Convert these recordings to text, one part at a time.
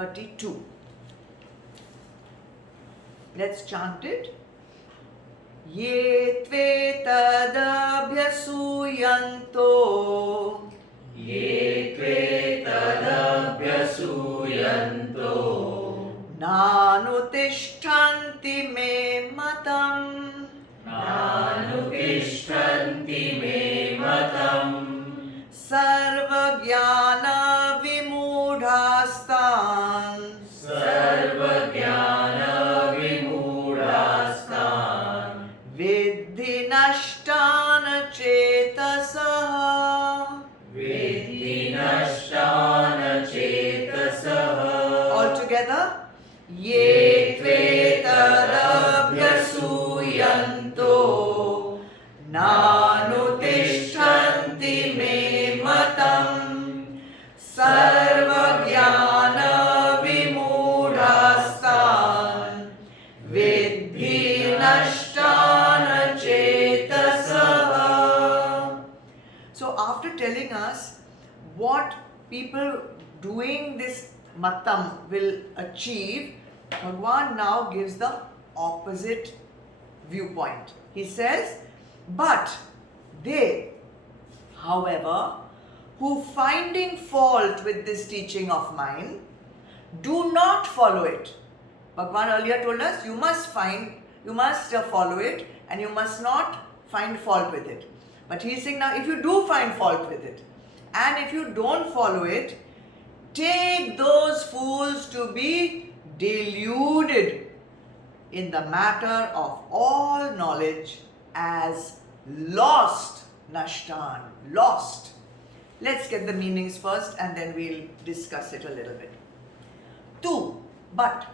32. Let's chant it. Ye tve tadabhyasuyanto. Ye tve tadabhyasuyanto. Nanutishtanti me matam. Nanutishtanti me matam. Sarvagyana vimudhastan. Sarvagyana vimudhastan. Viddhi nashtana chetasaha. Viddhi nashtana chetasaha. All together. Ye tve tadabhyasuyanto. Nanutishtanti me matam. Sarvagyana vimudhastan. Viddhi nashtana chetasaha. So after telling us what people doing this matam will achieve, Bhagwan now gives the opposite viewpoint. He says, but they, however, who finding fault with this teaching of mine, do not follow it. Bhagwan earlier told us you must follow it and you must not find fault with it. But he is saying now if you do find fault with it and if you don't follow it, take those fools to be deluded in the matter of all knowledge as lost, nashtan, lost. Let's get the meanings first and then we'll discuss it a little bit. 2. But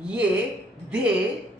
ye, they,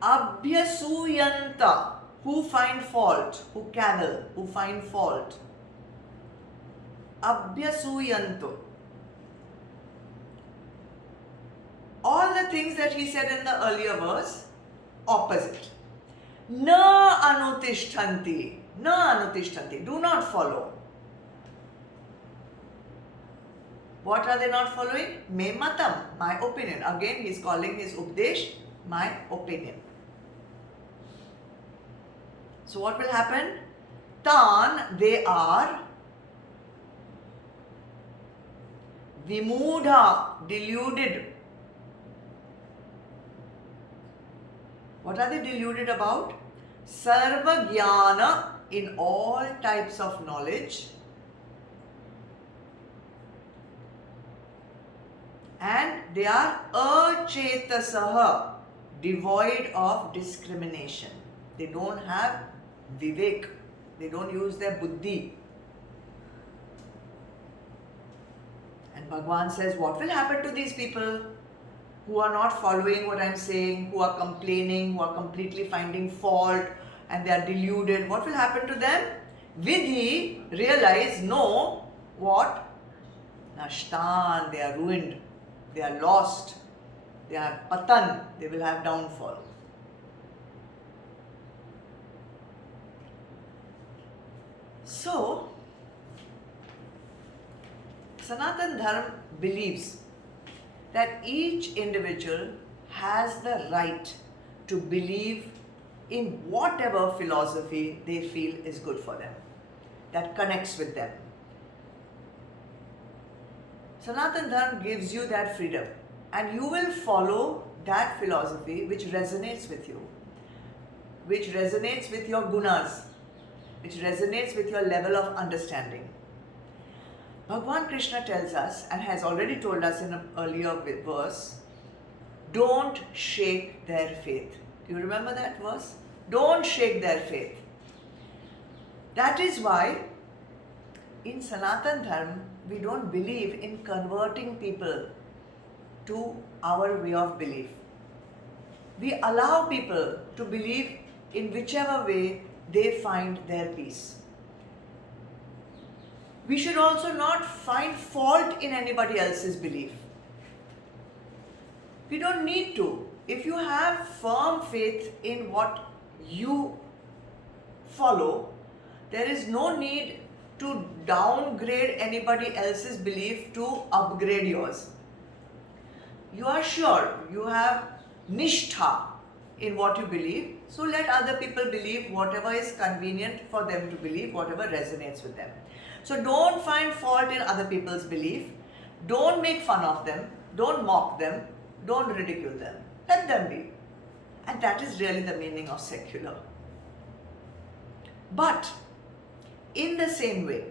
abhyasuyanta, who find fault, who cavil, who find fault. Abhyasuyanto. All the things that he said in the earlier verse, opposite. Na anutishtanti, do not follow. What are they not following? Me matam, my opinion. Again, he is calling his updesh my opinion. So what will happen? Tan, they are vimudha, deluded. What are they deluded about? Sarva jnana, in all types of knowledge. And they are achetasaha, devoid of discrimination. They don't have vivek. They don't use their buddhi. And Bhagwan says, what will happen to these people who are not following what I'm saying, who are complaining, who are completely finding fault and they are deluded? What will happen to them? Vidhi, realize, no, what? Nashtan, they are ruined. They are lost. They are patan. They will have downfall. So, Sanatan Dharma believes that each individual has the right to believe in whatever philosophy they feel is good for them, that connects with them. Sanatan Dharma gives you that freedom and you will follow that philosophy which resonates with you, which resonates with your gunas, which resonates with your level of understanding. Bhagwan Krishna tells us and has already told us in an earlier verse, don't shake their faith. Do you remember that verse? Don't shake their faith. That is why in Sanatan Dharma, we don't believe in converting people to our way of belief. We allow people to believe in whichever way they find their peace. We should also not find fault in anybody else's belief. We don't need to. If you have firm faith in what you follow, there is no need to downgrade anybody else's belief to upgrade yours. You are sure, you have nishtha in what you believe, so let other people believe whatever is convenient for them to believe, whatever resonates with them. So don't find fault in other people's belief, don't make fun of them, don't mock them, don't ridicule them, let them be. And that is really the meaning of secular. But in the same way,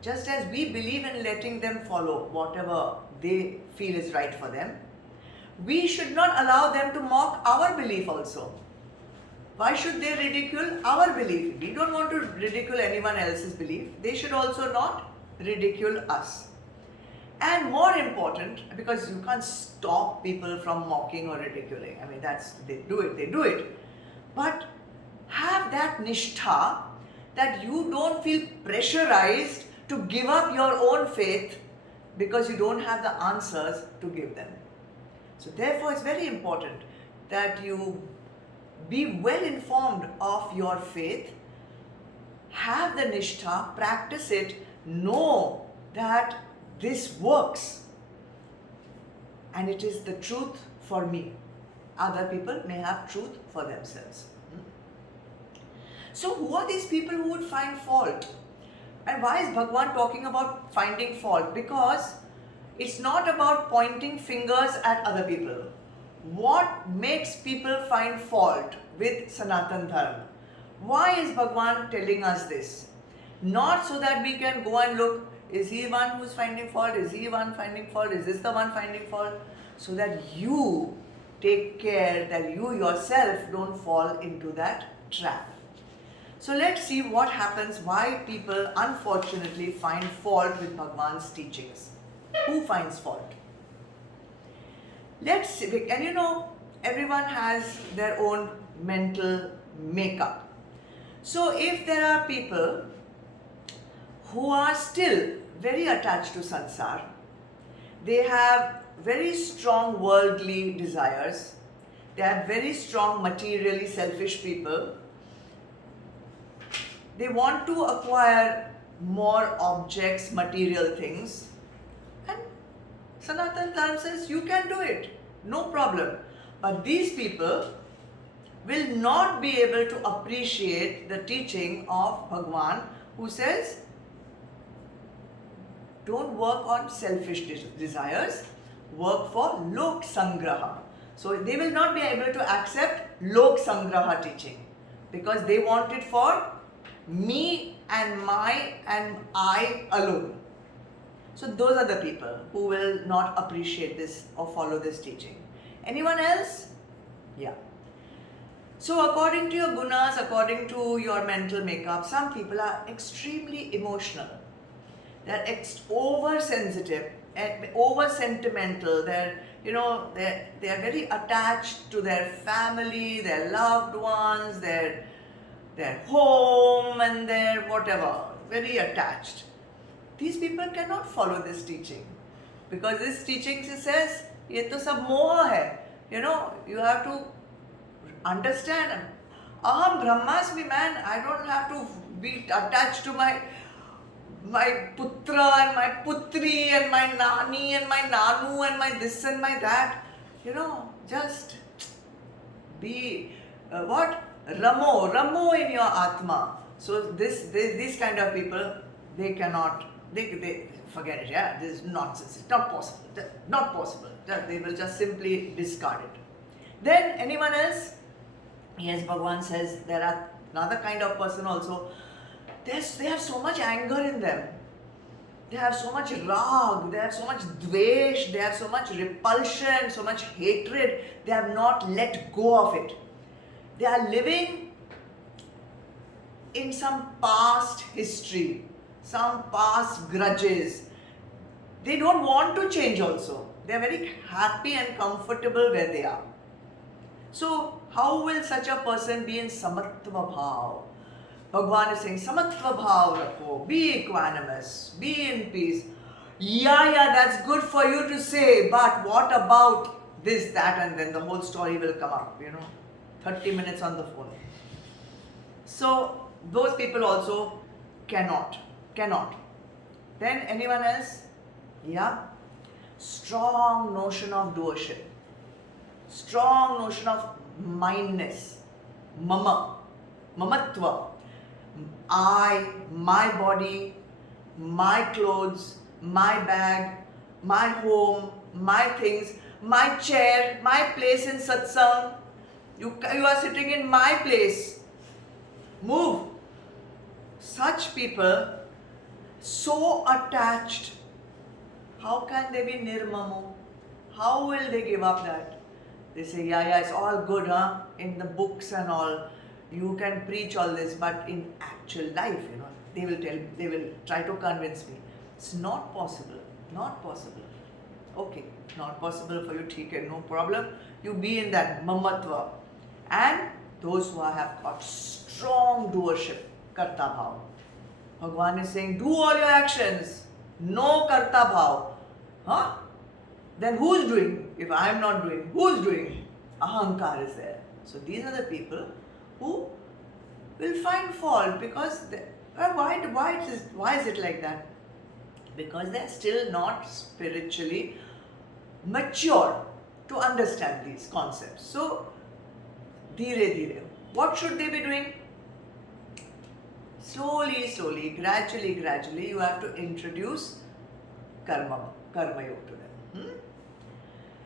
just as we believe in letting them follow whatever they feel is right for them, we should not allow them to mock our belief also. Why should they ridicule our belief? We don't want to ridicule anyone else's belief. They should also not ridicule us. And more important, because you can't stop people from mocking or ridiculing. I mean, they do it. But have that nishtha that you don't feel pressurized to give up your own faith because you don't have the answers to give them. So therefore, it's very important that you be well informed of your faith, have the nishtha, practice it, know that this works and it is the truth for me. Other people may have truth for themselves. So who are these people who would find fault? And why is Bhagwan talking about finding fault? Because it's not about pointing fingers at other people. What makes people find fault with Sanatan Dharma? Why is Bhagwan telling us this? Not so that we can go and look, is he one who's finding fault? Is he one finding fault? Is this the one finding fault? So that you take care that you yourself don't fall into that trap. So let's see what happens, why people unfortunately find fault with Bhagwan's teachings. Who finds fault? Let's see, and you know, everyone has their own mental makeup. So if there are people who are still very attached to sansar, they have very strong worldly desires, they are very strong materially selfish people, they want to acquire more objects, material things, and Sanatan Dharma says you can do it, no problem. But these people will not be able to appreciate the teaching of Bhagwan, who says don't work on selfish desires, work for Lok Sangraha. So they will not be able to accept Lok Sangraha teaching because they want it for me and my and I alone. So those are the people who will not appreciate this or follow this teaching. Anyone else? Yeah. So according to your gunas, according to your mental makeup, some people are extremely emotional. They're oversensitive and over sentimental. They're very attached to their family, their loved ones, their home and their whatever, very attached. These people cannot follow this teaching because this teaching says, ye to sab moha hai. You have to understand. Aham Brahmasmi, man, I don't have to be attached to my putra and my putri and my nani and my nanu and my this and my that. Just be Ramo in your Atma. So these kind of people, they cannot, they forget it, yeah, this is nonsense, it's not possible, not possible. They will just simply discard it. Then anyone else? Yes, Bhagwan says there are another kind of person also. They have so much anger in them. They have so much rag, they have so much dvesh, they have so much repulsion, so much hatred. They have not let go of it. They are living in some past history, some past grudges. They don't want to change also. They are very happy and comfortable where they are. So how will such a person be in samatva bhav? Bhagwan is saying, samatva bhav rakho, be equanimous, be in peace. Yeah, that's good for you to say, but what about this, that, and then the whole story will come up, 30 minutes on the phone. So those people also cannot. Then anyone else? Yeah. Strong notion of doership. Strong notion of mindness. Mamatva. I, my body, my clothes, my bag, my home, my things, my chair, my place in satsang. You are sitting in my place. Move. Such people, so attached, how can they be nirmamo? How will they give up that? They say, yeah, it's all good, in the books and all. You can preach all this, but in actual life, they will try to convince me. It's not possible. Okay, not possible for you, theek, no problem. You be in that mamatva. And those who have got strong doership, karta bhav. Bhagwan is saying, do all your actions. No karta bhav. Then who's doing? If I am not doing, who's doing? Ahankar is there. So these are the people who will find fault because why is it like that? Because they are still not spiritually mature to understand these concepts. So, dhire, what should they be doing? Slowly, gradually, you have to introduce karma yoga to them.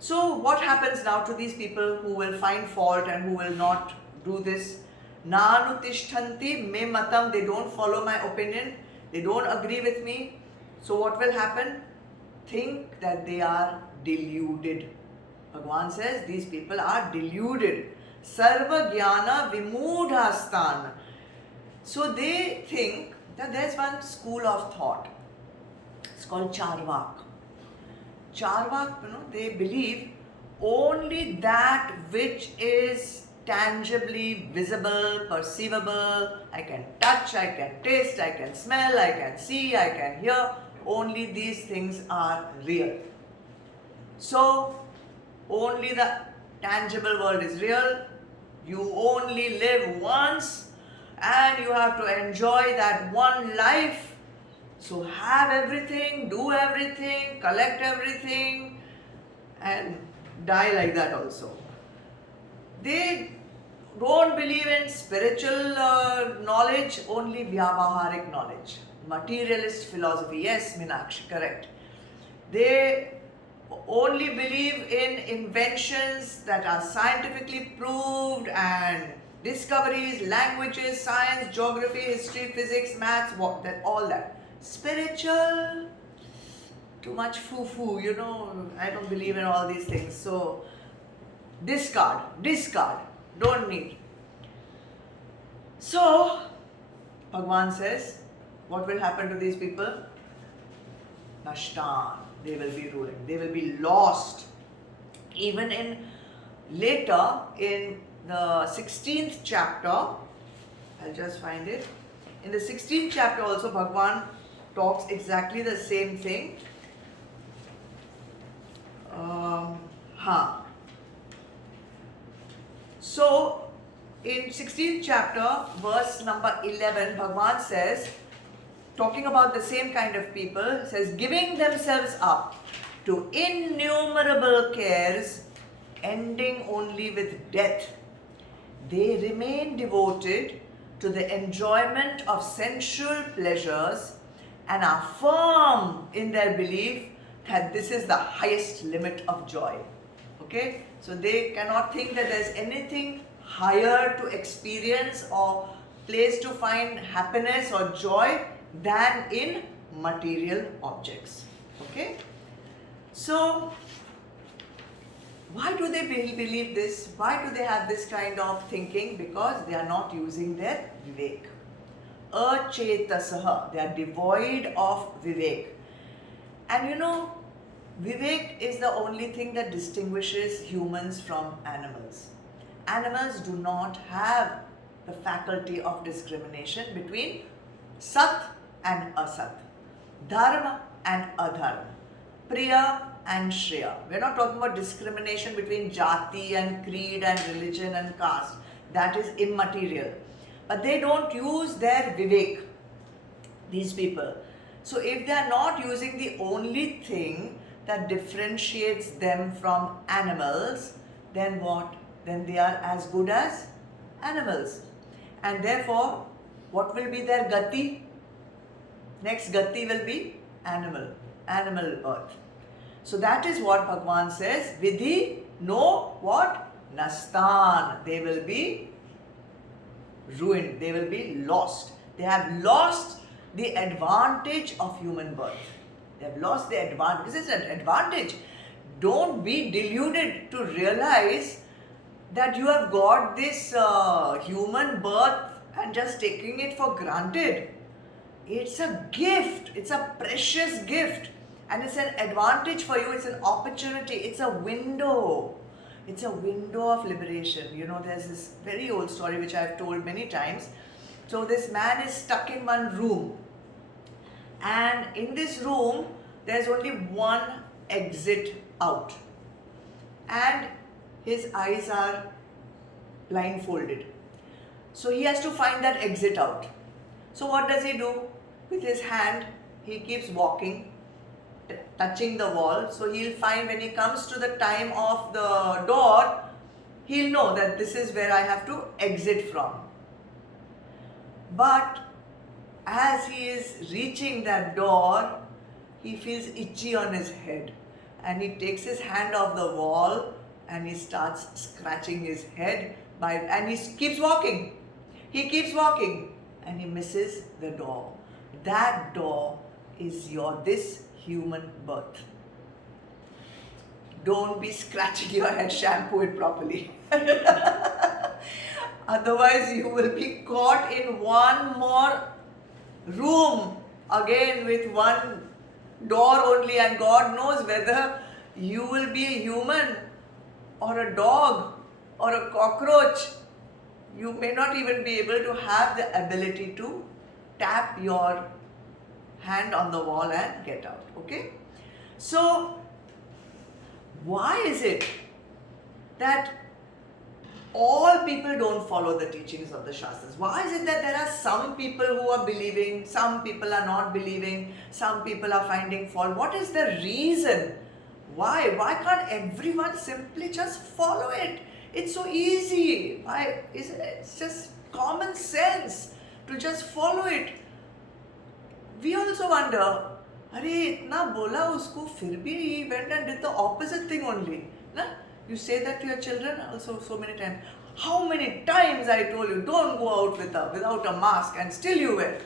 So, what happens now to these people who will find fault and who will not do this? Nanutishtanti me matam, they don't follow my opinion, they don't agree with me. So, what will happen? Think that they are deluded. Bhagwan says these people are deluded. Sarva jnana vimudhastan. So they think that there's one school of thought. It's called Charvak. Charvak, they believe only that which is tangibly visible, perceivable. I can touch, I can taste, I can smell, I can see, I can hear. Only these things are real. So, only the tangible world is real. You only live once and you have to enjoy that one life. So, have everything, do everything, collect everything and die like that also. They don't believe in spiritual knowledge, only vyavaharik knowledge. Materialist philosophy. Yes, Meenakshi, correct. They only believe in inventions that are scientifically proved and discoveries, languages, science, geography, history, physics, maths, all that. Spiritual, too much foo-foo, I don't believe in all these things. So, discard, don't need. So, Bhagwan says, what will happen to these people? Nashtan, they will be ruined, they will be lost. Even later in the 16th chapter, I'll just find it. In the 16th chapter also Bhagwan talks exactly the same thing. So, in 16th chapter, verse number 11, Bhagwan says, talking about the same kind of people, says, giving themselves up to innumerable cares, ending only with death, they remain devoted to the enjoyment of sensual pleasures and are firm in their belief that this is the highest limit of joy. Okay? So they cannot think that there's anything higher to experience or place to find happiness or joy than in material objects. Okay? So, why do they believe this? Why do they have this kind of thinking? Because they are not using their vivek. Achetasaha, they are devoid of vivek. And vivek is the only thing that distinguishes humans from animals. Animals do not have the faculty of discrimination between sat and asat, dharma and adharma, priya and shreya. We're not talking about discrimination between jati and creed and religion and caste. That is immaterial. but they don't use their vivek, these people. So if they are not using the only thing that differentiates them from animals, then what? Then they are as good as animals. And therefore, what will be their gati? Next gati will be animal birth. So that is what Bhagwan says, Vidhi, no what? Nastan. They will be ruined, they will be lost. They have lost the advantage of human birth. They have lost the advantage. This is an advantage. Don't be deluded to realize that you have got this human birth and just taking it for granted. It's a gift. It's a precious gift. And it's an advantage for you. It's an opportunity. It's a window. It's a window of liberation. You know, there's this very old story which I've told many times. So this man is stuck in one room. And in this room, there's only one exit out. And his eyes are blindfolded. So he has to find that exit out. So what does he do? With his hand, he keeps walking, touching the wall. So he'll find when he comes to the time of the door, he'll know that this is where I have to exit from. But as he is reaching that door, he feels itchy on his head. And he takes his hand off the wall and he starts scratching his head and he keeps walking. He keeps walking and he misses the door. That door is this human birth. Don't be scratching your head, shampoo it properly. Otherwise you will be caught in one more room again with one door only, and God knows whether you will be a human or a dog or a cockroach. You may not even be able to have the ability to tap your hand on the wall and get out. Okay? So, why is it that all people don't follow the teachings of the Shastras? Why is it that there are some people who are believing, some people are not believing, some people are finding fault? What is the reason? Why? Why can't everyone simply just follow it? It's so easy. Why is it? It's just common sense to just follow it. We also wonder, Arey, itna bola usko, fir bhi he went and did the opposite thing only. Na? You say that to your children also so many times. How many times I told you, don't go out without a mask, and still you wear.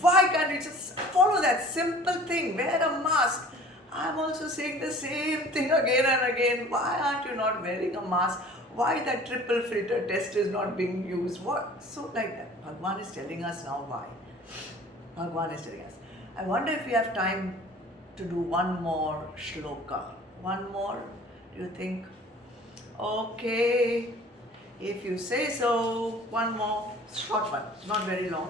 Why can't you just follow that simple thing? Wear a mask. I'm also saying the same thing again and again. Why aren't you not wearing a mask? Why that triple filter test is not being used? What? So like that. Bhagwan is telling us now why. Bhagwan is telling us. I wonder if we have time to do one more shloka. One more? Do you think? Okay. If you say so, one more. Short one. It's not very long.